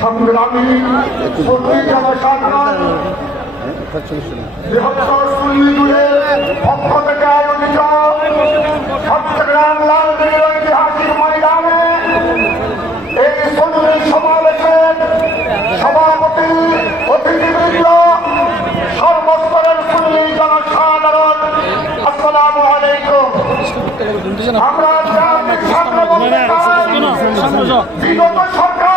সংগ্রামী সুন্নি জনসাধারণ বৃহত্তর সুন্নি যুগের পক্ষ থেকে আয়োজিত চট্টগ্রাম লালদিঘির ঐতিহাসিক ময়দানে এই সুন্নি সমাবেশের সভাপতি অতিথিবৃন্দ সর্বস্তরের সুন্নি জনসাধারণ আসসালামু আলাইকুম। আমরা বিগত সরকার